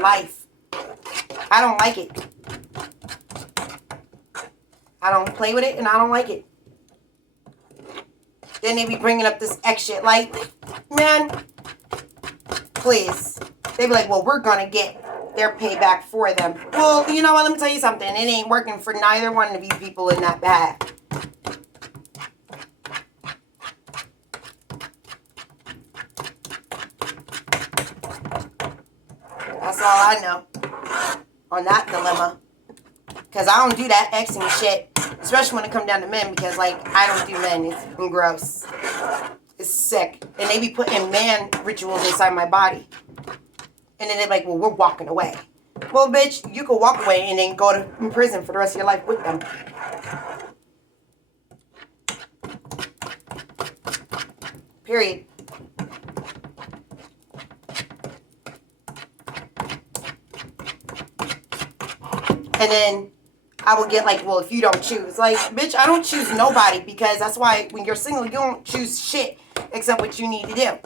life. I don't like it. I don't play with it, and I don't like it. Then they be bringing up this X shit. Like, man, please. They be like, well, we're going to get their payback for them. Well, you know what? Let me tell you something. It ain't working for neither one of you people in that bag. That's all I know on that dilemma. Because I don't do that Xing shit. Especially when it comes down to men. Because, like, I don't do men. It's gross. It's sick. And they be putting man rituals inside my body. And then they're like, well, we're walking away. Well, bitch, you could walk away and then go to prison for the rest of your life with them. Period. And then I will get like, well, if you don't choose. Like, bitch, I don't choose nobody. Because that's why when you're single, you don't choose shit except what you need to do.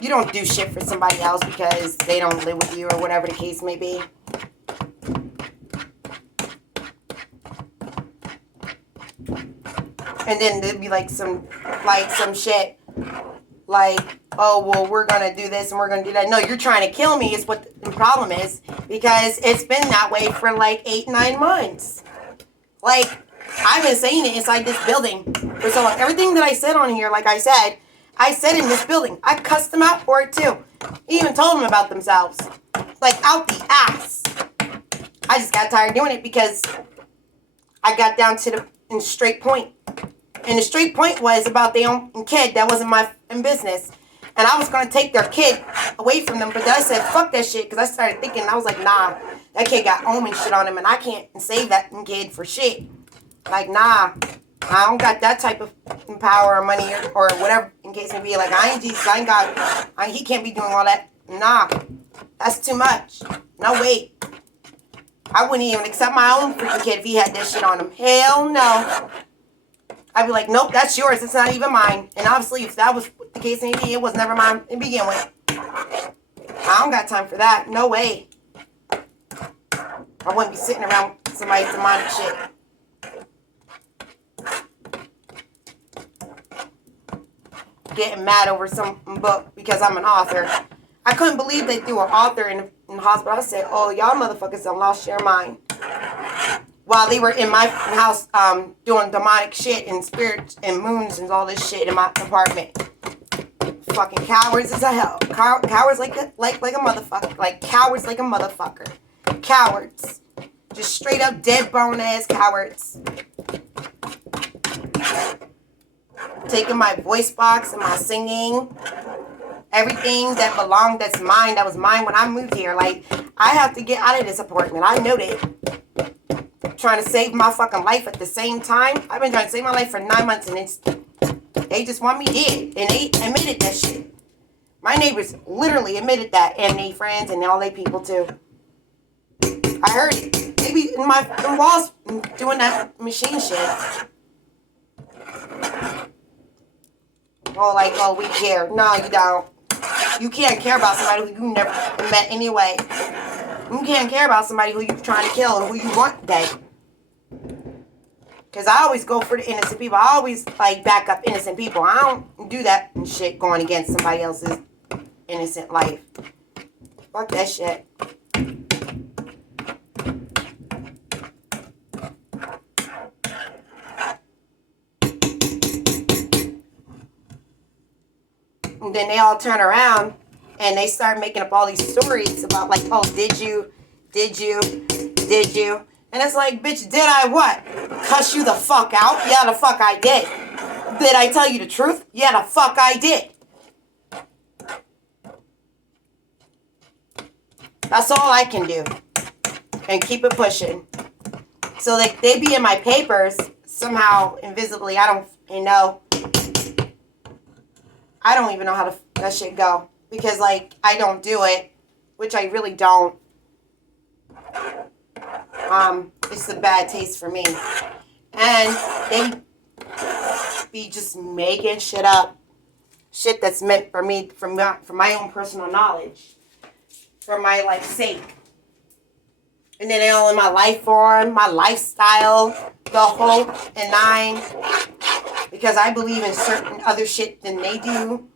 You don't do shit for somebody else because they don't live with you or whatever the case may be. And then there'd be like some shit like, oh, well, we're going to do this and we're going to do that. No, you're trying to kill me is what the problem is. Because it's been that way for like 8-9 months. Like, I've been saying it inside this building for so long. Everything that I said on here, like I said in this building. I cussed them out for it too. Even told them about themselves. Like, out the ass. I just got tired doing it because I got down to the straight point. And the straight point was about their own kid that wasn't my business. And I was going to take their kid away from them. But then I said, fuck that shit. Because I started thinking, I was like, nah. That kid got omen shit on him. And I can't save that kid for shit. Like, nah. I don't got that type of power or money or whatever, in case it be. Like, I ain't Jesus, I ain't God. He can't be doing all that. Nah, that's too much. No, wait. I wouldn't even accept my own freaking kid if he had this shit on him. Hell no. I'd be like, nope, that's yours. It's not even mine. And obviously, if that was the case, maybe it was never mine to begin with. I don't got time for that. No way. I wouldn't be sitting around somebody's demonic shit. Getting mad over some book because I'm an author. I couldn't believe they threw an author in the hospital. I said, oh, y'all motherfuckers done lost your mind. While they were in my house doing demonic shit and spirits and moons and all this shit in my apartment. Fucking cowards as a hell. Cowards like a motherfucker. Like cowards like a motherfucker. Cowards. Just straight up dead bone ass cowards. Taking my voice box and my singing, everything that belonged, that's mine, that was mine when I moved here. Like, I have to get out of this apartment. I know that. Trying to save my fucking life at the same time. I've been trying to save my life for 9 months and they just want me dead. And they admitted that shit. My neighbors literally admitted that. And they friends and all they people too. I heard it. They be in my walls doing that machine shit. Oh, like, oh, we care. No, you don't. You can't care about somebody who you never met anyway. You can't care about somebody who you're trying to kill and who you want dead. Because I always go for the innocent people. I always, like, back up innocent people. I don't do that shit going against somebody else's innocent life. Fuck that shit. And then they all turn around and they start making up all these stories about like, oh, did you? And it's like, bitch, did I what? Cuss you the fuck out? Yeah, the fuck I did. Did I tell you the truth? Yeah, the fuck I did. That's all I can do. And keep it pushing. So like they be in my papers somehow invisibly. I don't know. I don't even know how to that shit go. Because, like, I don't do it. Which I really don't. It's a bad taste for me. And they be just making shit up. Shit that's meant for me, for my own personal knowledge. for my like sake. And then they're all in my life form, my lifestyle, the whole and nine. Because I believe in certain other shit than they do.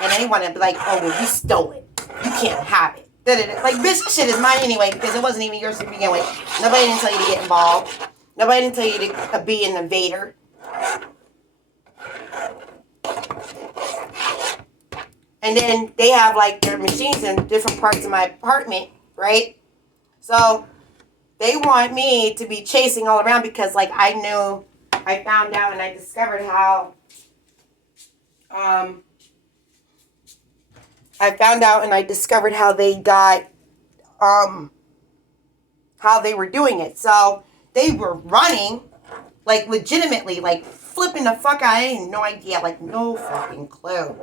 And they want to be like, oh, well, you stole it. You can't have it. Da-da-da. Like, bitch, this shit is mine anyway because it wasn't even yours to begin with. Nobody didn't tell you to get involved. Nobody didn't tell you to be an invader. And then they have like their machines in different parts of my apartment, right? So they want me to be chasing all around because like I found out and I discovered how they got how they were doing it. So they were running like legitimately, like flipping the fuck out. I had no idea, like no fucking clue.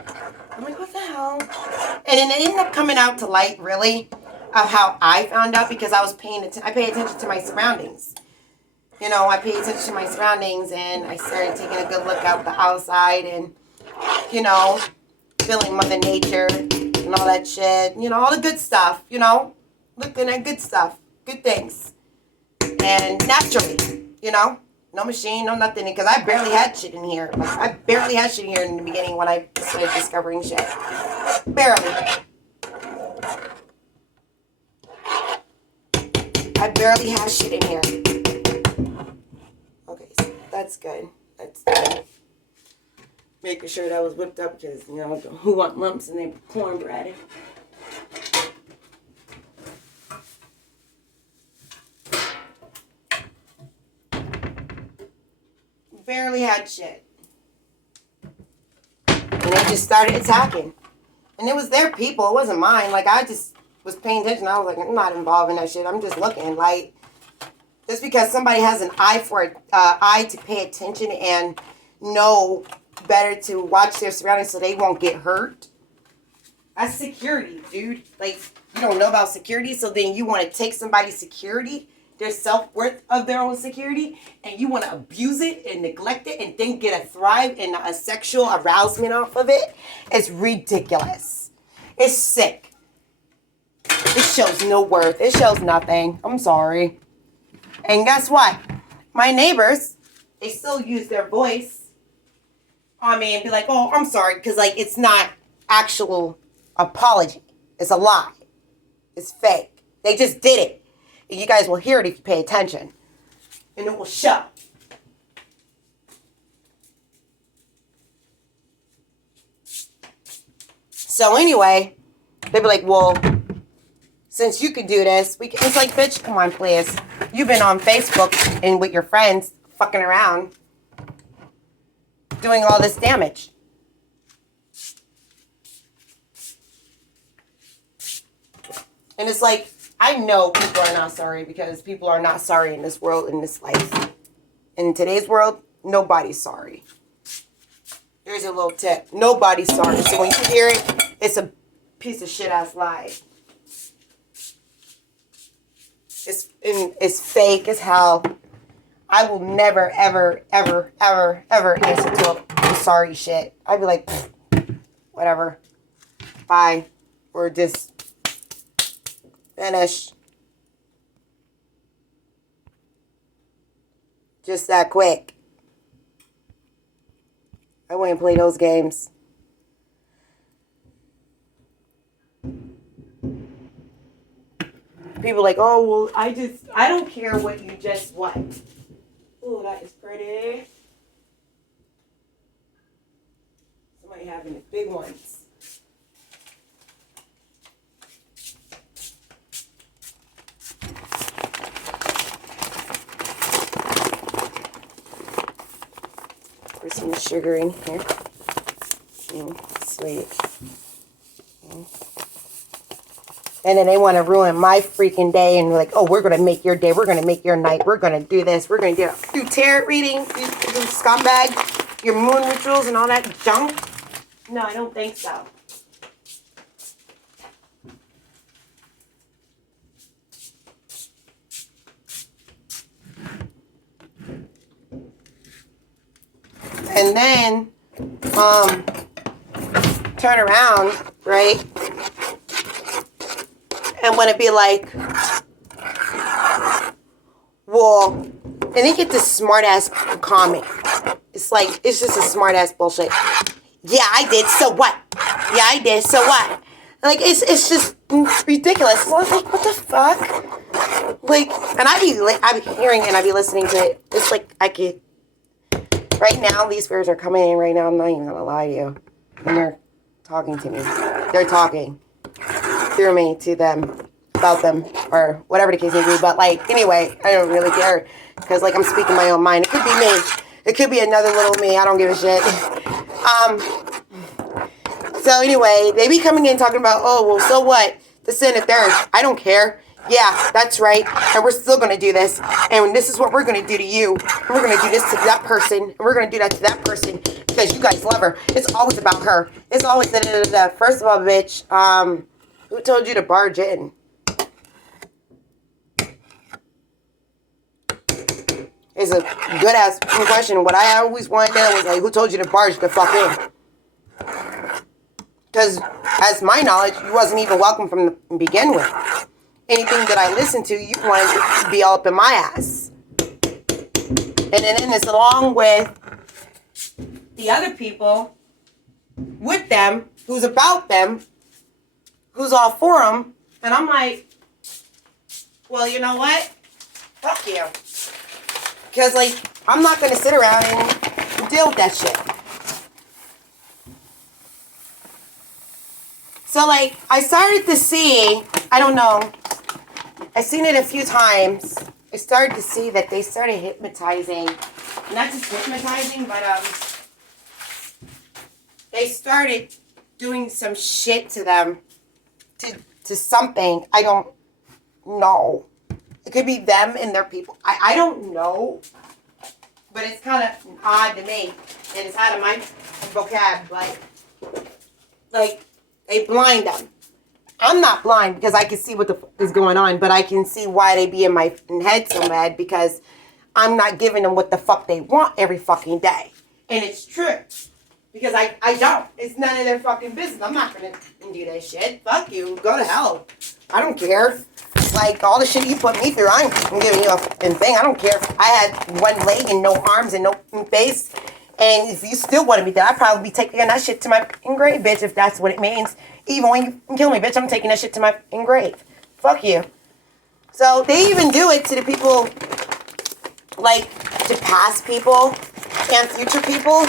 I'm like, what the hell? And then it ended up coming out to light, really, of how I found out because I was I pay attention to my surroundings. You know, I pay attention to my surroundings and I started taking a good look out the outside and, you know, feeling Mother Nature and all that shit. You know, all the good stuff, you know, looking at good stuff, good things. And naturally, you know, no machine, no nothing, because I barely had shit in here. Like, I barely had shit in here in the beginning when I started discovering shit. Barely. I barely had shit in here. Okay, so that's good. That's good. Making sure that was whipped up because, you know, who want lumps in their cornbread? Barely had shit. And they just started attacking. And it was their people. It wasn't mine. Like, I just was paying attention. I was like, I'm not involved in that shit. I'm just looking. Like, just because somebody has an eye to pay attention and know better to watch their surroundings so they won't get hurt. That's security, dude. Like, you don't know about security, so then you want to take somebody's security, their self-worth of their own security, and you want to abuse it and neglect it and then get a thrive and a sexual arousement off of it. It's ridiculous. It's sick. It shows no worth. It shows nothing. I'm sorry. And guess what? My neighbors, they still use their voice on me and be like, oh, I'm sorry, because like it's not actual apology. It's a lie. It's fake. They just did it. And you guys will hear it if you pay attention. And it will show. So anyway, they'd be like, well, since you could do this, it's like, bitch, come on, please. You've been on Facebook and with your friends fucking around doing all this damage. And it's like, I know people are not sorry because people are not sorry in this world, in this life. In today's world, nobody's sorry. Here's a little tip. Nobody's sorry. So when you hear it, it's a piece of shit ass lie. It's fake as hell. I will never, ever, ever, ever, ever answer to a sorry shit. I'd be like, whatever. Bye. Or just finish. Just that quick. I wouldn't play those games. People like, oh, well, I don't care what you just what. Oh, that is pretty. Somebody having the big ones. Pour some sugar in here. Sweet. And then they want to ruin my freaking day and like, oh, we're going to make your day. We're going to make your night. We're going to do this. We're going to do tarot reading, do scumbag, your moon rituals and all that junk. No, I don't think so. And then, turn around, right? and want to be like, well, and they get this smart ass comment. It's like, it's just a smart ass bullshit. Yeah, I did, so what? Yeah, I did, so what? Like, it's just ridiculous. So I was like, what the fuck? Like, and I be hearing and I be listening to it. It's like, I could, right now, these spirits are coming in right now. I'm not even gonna lie to you. And they're talking to me. They're talking through me to them, about them, or whatever the case may be. But, like, anyway, I don't really care. Because, like, I'm speaking my own mind. It could be me. It could be another little me. I don't give a shit. So anyway, they be coming in talking about, oh, well, so what? This and the third. I don't care. Yeah, that's right. And we're still going to do this. And this is what we're going to do to you. And we're going to do this to that person. And we're going to do that to that person. Because you guys love her. It's always about her. It's always da-da-da-da. First of all, bitch, who told you to barge in? It's a good ass question. What I always wanted to know was, like, who told you to barge the fuck in? Because, as my knowledge, you wasn't even welcome from the begin with. Anything that I listened to, you wanted to be all up in my ass. And then it's along with the other people, with them, who's about them, who's all for them. And I'm like, well, you know what? Fuck you. Because, like, I'm not going to sit around and deal with that shit. So, like, I started to see, I don't know, I've seen it a few times. I started to see that they started hypnotizing, not just hypnotizing, but they started doing some shit to them, to something. I don't know. It could be them and their people. I don't know, but it's kind of odd to me, and it's out of my vocab, like, they blind them. I'm not blind because I can see what the fuck is going on, but I can see why they be in my head so mad because I'm not giving them what the fuck they want every fucking day. And it's true. Because I don't. It's none of their fucking business. I'm not going to do that shit. Fuck you. Go to hell. I don't care. Like, all the shit you put me through, I ain't giving you a fucking thing. I don't care. I had one leg and no arms and no face. And if you still wanted me dead, I'd probably be taking that shit to my fucking grave, bitch, if that's what it means. Even when you kill me, bitch, I'm taking that shit to my fucking grave. Fuck you. So they even do it to the people, like, to past people and future people,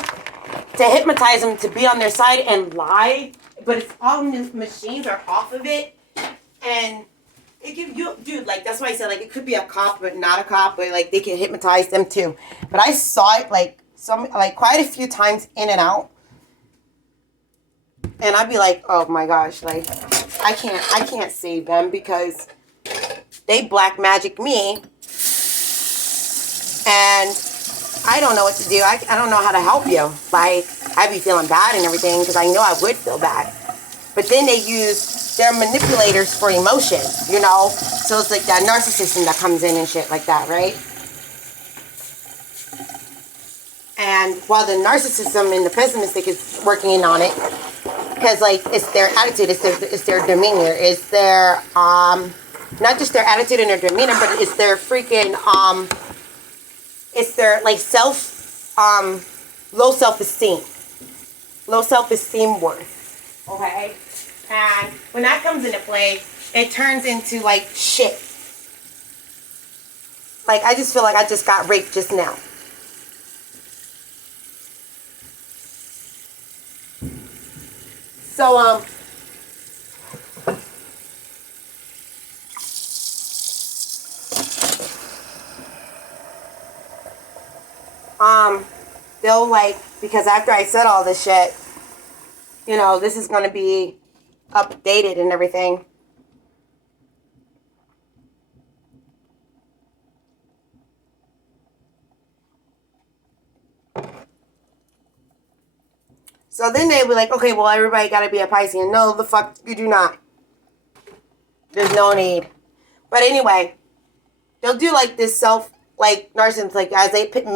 to hypnotize them to be on their side and lie. But it's all machines are off of it. And it gives you, dude, like, that's why I said, like, it could be a cop, but not a cop, but, like, they can hypnotize them too. But I saw it, like, quite a few times in and out. And I'd be like, oh my gosh, like, I can't save them because they black magic me. And I don't know what to do. I don't know how to help you. Like, I'd be feeling bad and everything because I know I would feel bad. But then they're manipulators for emotion, you know? So it's like that narcissism that comes in and shit like that, right? And while the narcissism and the pessimistic is working on it, because, like, it's their attitude, it's their demeanor, it's their, not just their attitude and their demeanor, but it's their freaking, it's their, like, low self-esteem worth, okay? And when that comes into play, it turns into, like, shit. Like, I just feel like I just got raped just now. So, they'll, like, because after I said all this shit, you know, this is going to be updated and everything. So then they were like, okay, well, everybody got to be a Piscean. No, the fuck, you do not. There's no need. But anyway, they'll do, like, this like, narcissists, like, as they pick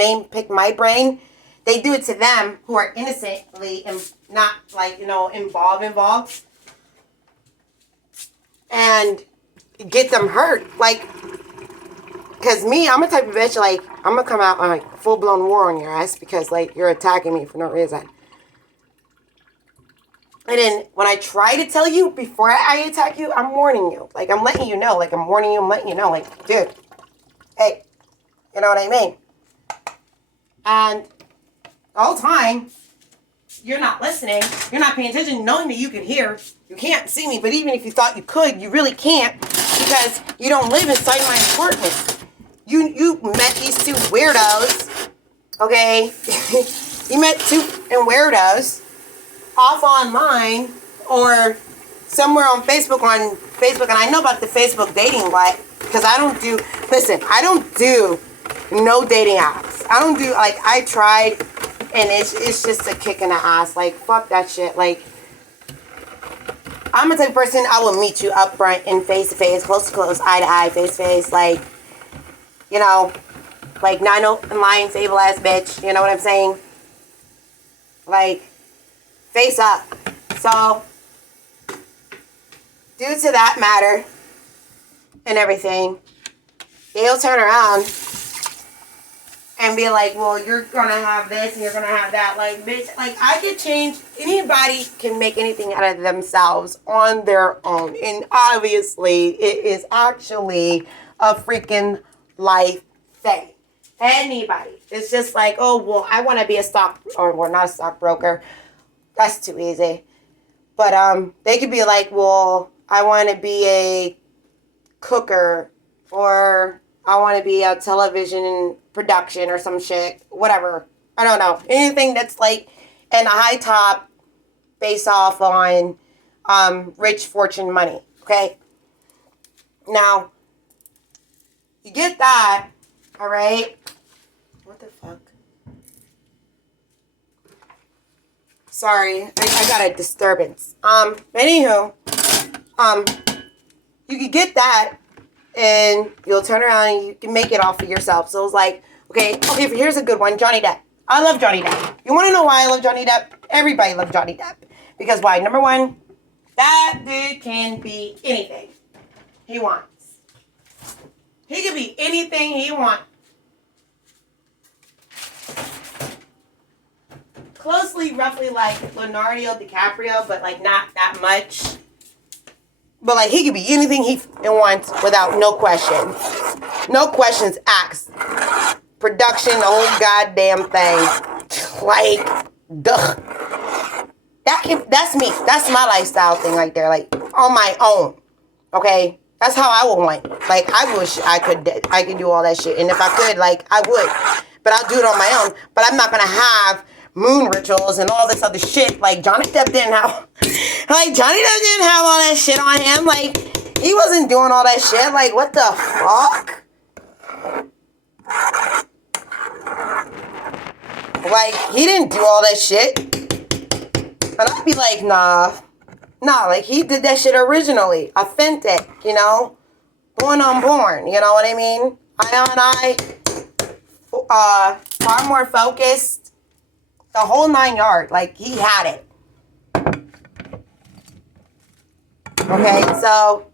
my brain, they do it to them who are innocently and not, like, you know, involved. And get them hurt. Like, because me, I'm a type of bitch, like, I'm going to come out on, like, full-blown war on your ass because, like, you're attacking me for no reason. And then when I try to tell you before I attack you, I'm warning you. Like, I'm letting you know. Like, I'm warning you. I'm letting you know. Like, dude, hey, you know what I mean? And the whole time, you're not listening. You're not paying attention, knowing that you can hear. You can't see me, but even if you thought you could, you really can't because you don't live inside my apartment. You met these two weirdos, okay? You met two weirdos off online or somewhere on Facebook, and I know about the Facebook dating, but because I don't do no dating apps. I don't do, like, I tried, and it's just a kick in the ass. Like, fuck that shit. Like, I'm the type of person, I will meet you up front and face to face, close to close, eye to eye, face to face, like, you know, like 9 lying, fable ass bitch, you know what I'm saying? Like, face up. So, due to that matter and everything, they'll turn around and be like, well, you're gonna have this and you're gonna have that. Like, bitch, like, I could change. Anybody can make anything out of themselves on their own. And obviously, it is actually a freaking life thing. Anybody. It's just like, oh, well, I want to be a not a stockbroker. That's too easy. But they could be like, well, I want to be a cooker, or I want to be a television production or some shit, whatever. I don't know. Anything that's like in a high top based off on rich fortune money, okay? Now, you get that, all right? What the fuck? Sorry, I got a disturbance. Anywho, you could get that, and you'll turn around and you can make it all for yourself. So it's like, okay, here's a good one, Johnny Depp. I love Johnny Depp. You want to know why I love Johnny Depp? Everybody loves Johnny Depp. Because why? Number one, that dude can be anything he wants. He can be anything he wants. Closely, roughly like Leonardo DiCaprio, but like not that much. But like he could be anything he wants without no questions. No questions asked. Production, the whole goddamn thing. Like, duh. That's me. That's my lifestyle thing right there. Like, on my own. Okay? That's how I would want. Like, I wish I could do all that shit. And if I could, like, I would. But I'll do it on my own. But I'm not gonna have moon rituals and all this other shit. Like, Johnny Depp didn't have all that shit on him. Like, he wasn't doing all that shit. Like, what the fuck? Like, he didn't do all that shit. And I'd be like, nah, like, he did that shit originally. Authentic, you know? Born unborn, you know what I mean? Far more focused. The whole 9 yards. Like, he had it. Okay, so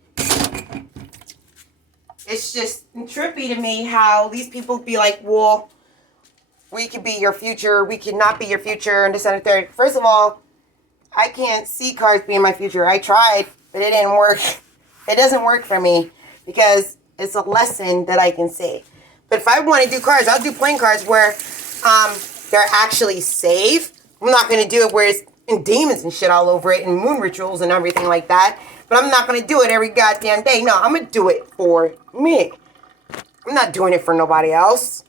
it's just trippy to me how these people be like, well, we could be your future, we could not be your future, and this and the third. First of all, I can't see cars being my future. I tried, but it didn't work. It doesn't work for me because it's a lesson that I can see. But if I want to do cars, I'll do plane cars where they're actually safe. I'm not going to do it where it's in demons and shit all over it and moon rituals and everything like that. But I'm not going to do it every goddamn day. No, I'm going to do it for me. I'm not doing it for nobody else.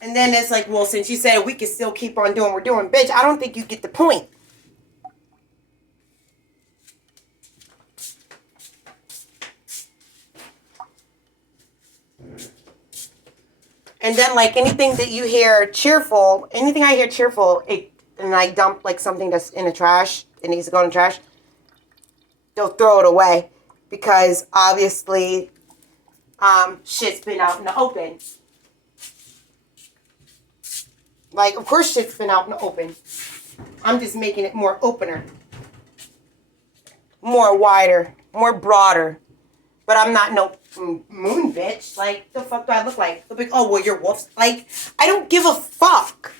And then it's like, well, since you said we can still keep on doing what we're doing, bitch, I don't think you get the point. And then, like, anything that you hear cheerful, anything I hear cheerful, and I dump, like, something that's in the trash, it needs to go in the trash, they'll throw it away. Because, obviously, shit's been out in the open. Like, of course shit's been out in the open. I'm just making it more opener. more wider, more broader. But I'm not no moon bitch. Like, the fuck do I look like? They'll be, oh, well, you're wolves. Like, I don't give a fuck.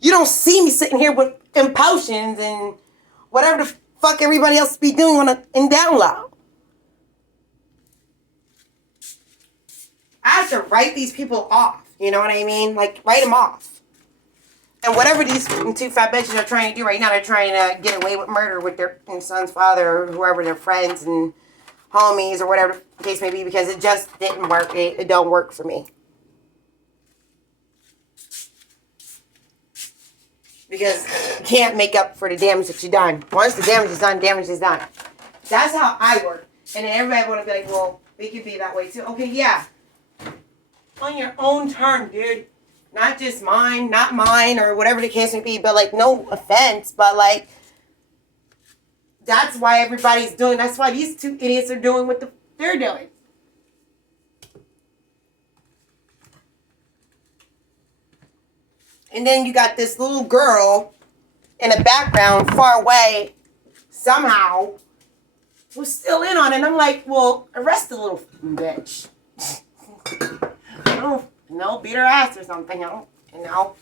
You don't see me sitting here with potions and whatever the fuck everybody else be doing in down low. I have to write these people off. You know what I mean? Like, write them off. And whatever these two fat bitches are trying to do right now, they're trying to get away with murder with their son's father or whoever, their friends and homies or whatever the case may be, because it just didn't work. It don't work for me. Because you can't make up for the damage that you've done. Once the damage is done, damage is done. That's how I work. And then everybody want to be like, well, we could be that way too. Okay, yeah. On your own term, dude. Not just mine, not mine, or whatever the case may be. But, like, no offense. But, like, that's why everybody's doing. That's why these two idiots are doing what they're doing. And then you got this little girl in the background, far away, somehow, who's still in on it. And I'm like, well, arrest the little bitch. No, beat her ass or something, you know.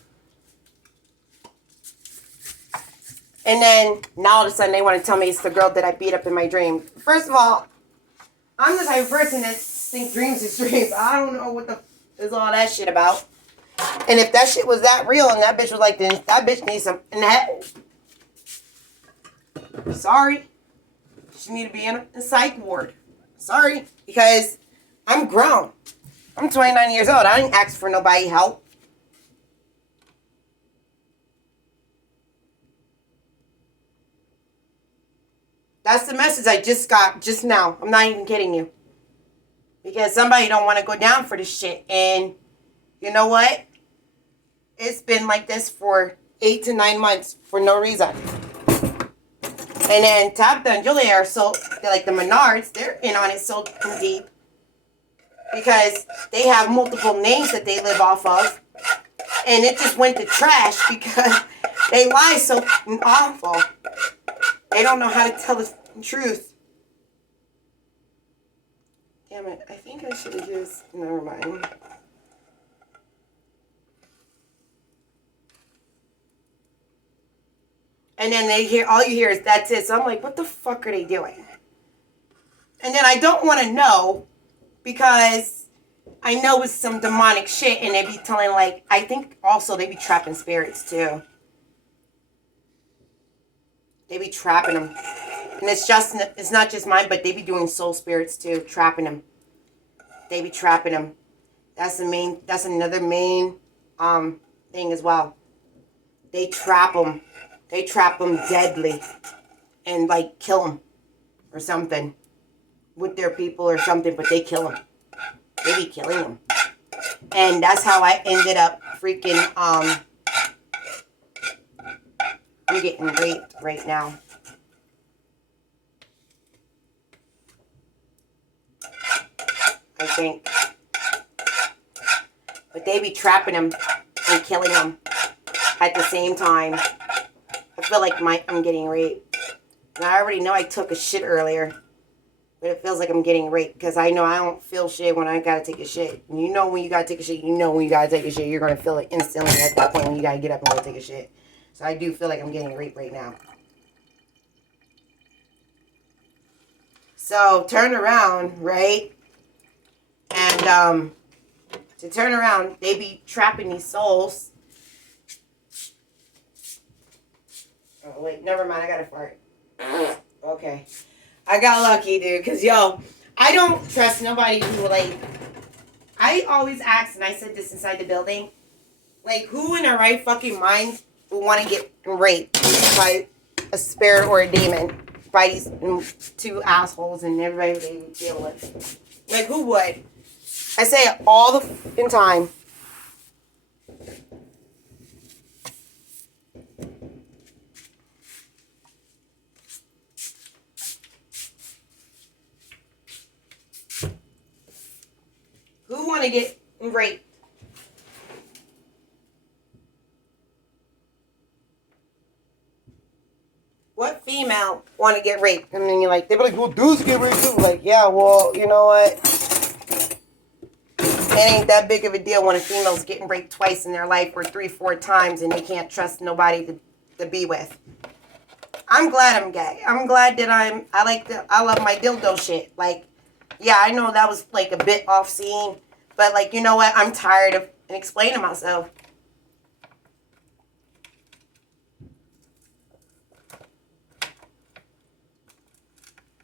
And then, now all of a sudden, they want to tell me it's the girl that I beat up in my dream. First of all, I'm the type of person that thinks dreams is dreams. I don't know what the is all that shit about. And if that shit was that real and that bitch was like this, that bitch needs some help. Sorry. She need to be in a psych ward. Sorry. Because I'm grown. I'm 29 years old. I didn't ask for nobody help. That's the message I just got just now. I'm not even kidding you. Because somebody don't want to go down for this shit. And you know what? It's been like this for 8 to 9 months for no reason. And then Tabitha and Julia are so, they're like the Menards, they're in on it so deep. Because they have multiple names that they live off of. And it just went to trash because they lie so awful. They don't know how to tell the truth. Damn it, I think I should have used, never mind. And then all you hear is, that's it. So I'm like, what the fuck are they doing? And then I don't want to know because I know it's some demonic shit and they be telling, like, I think also they be trapping spirits too. They be trapping them. And it's not just mine, but they be doing soul spirits too, trapping them. They be trapping them. That's another main thing as well. They trap them. They trap them deadly and, like, kill them or something with their people or something, but they kill them. They be killing them. And that's how I ended up freaking, I'm getting raped right now. I think. But they be trapping them and killing them at the same time. I feel like I'm getting raped. And I already know I took a shit earlier. But it feels like I'm getting raped. Because I know I don't feel shit when I gotta take a shit. And you know when you gotta take a shit, you know when you gotta take a shit. You're gonna feel it instantly at that point when you gotta get up and go take a shit. So I do feel like I'm getting raped right now. So turn around, right? And to turn around, they be trapping these souls. Oh, wait, never mind. I got to fart. Okay. I got lucky, dude. Because, yo, I don't trust nobody who, like, I always ask, and I said this inside the building, like, who in their right fucking mind would want to get raped by a spirit or a demon by these two assholes and everybody they deal with? Like, who would? I say it all the fucking time. Who want to get raped? What female want to get raped. And then you're like, they be like, well, dudes get raped too. Like, yeah, well, you know what? It ain't that big of a deal when a female's getting raped twice in their life or 3-4 times and they can't trust nobody to be with. I'm glad I'm gay. I'm glad that I love my dildo shit. Like, yeah, I know that was like a bit off scene, but like, you know what? I'm tired of explaining myself.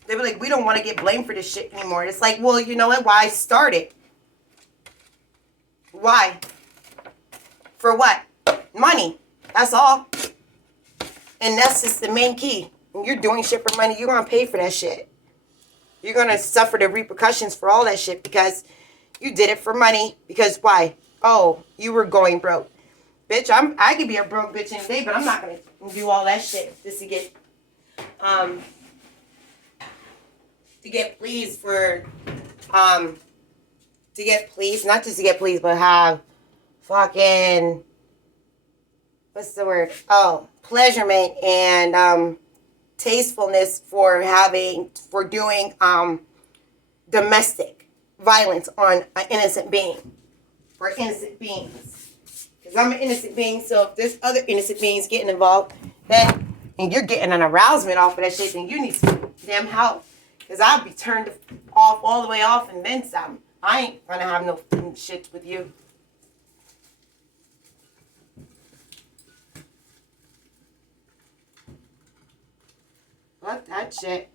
They were like, we don't want to get blamed for this shit anymore. It's like, well, you know what? Why start it? Why? For what? Money. That's all. And that's just the main key. When you're doing shit for money, you're going to pay for that shit. You're going to suffer the repercussions for all that shit because you did it for money. Because why? Oh, you were going broke. Bitch, I could be a broke bitch any day, but I'm not going to do all that shit just to get pleased for, to get pleased, not just to get pleased, but have fucking, what's the word? Oh, pleasurement and tastefulness for doing domestic violence on an innocent being, for innocent beings. Because I'm an innocent being, so if there's other innocent beings getting involved, then, and you're getting an arousement off of that shit, then you need some damn help. Because I'll be turned off all the way off and then some. I ain't gonna have no shit with you. Fuck that shit.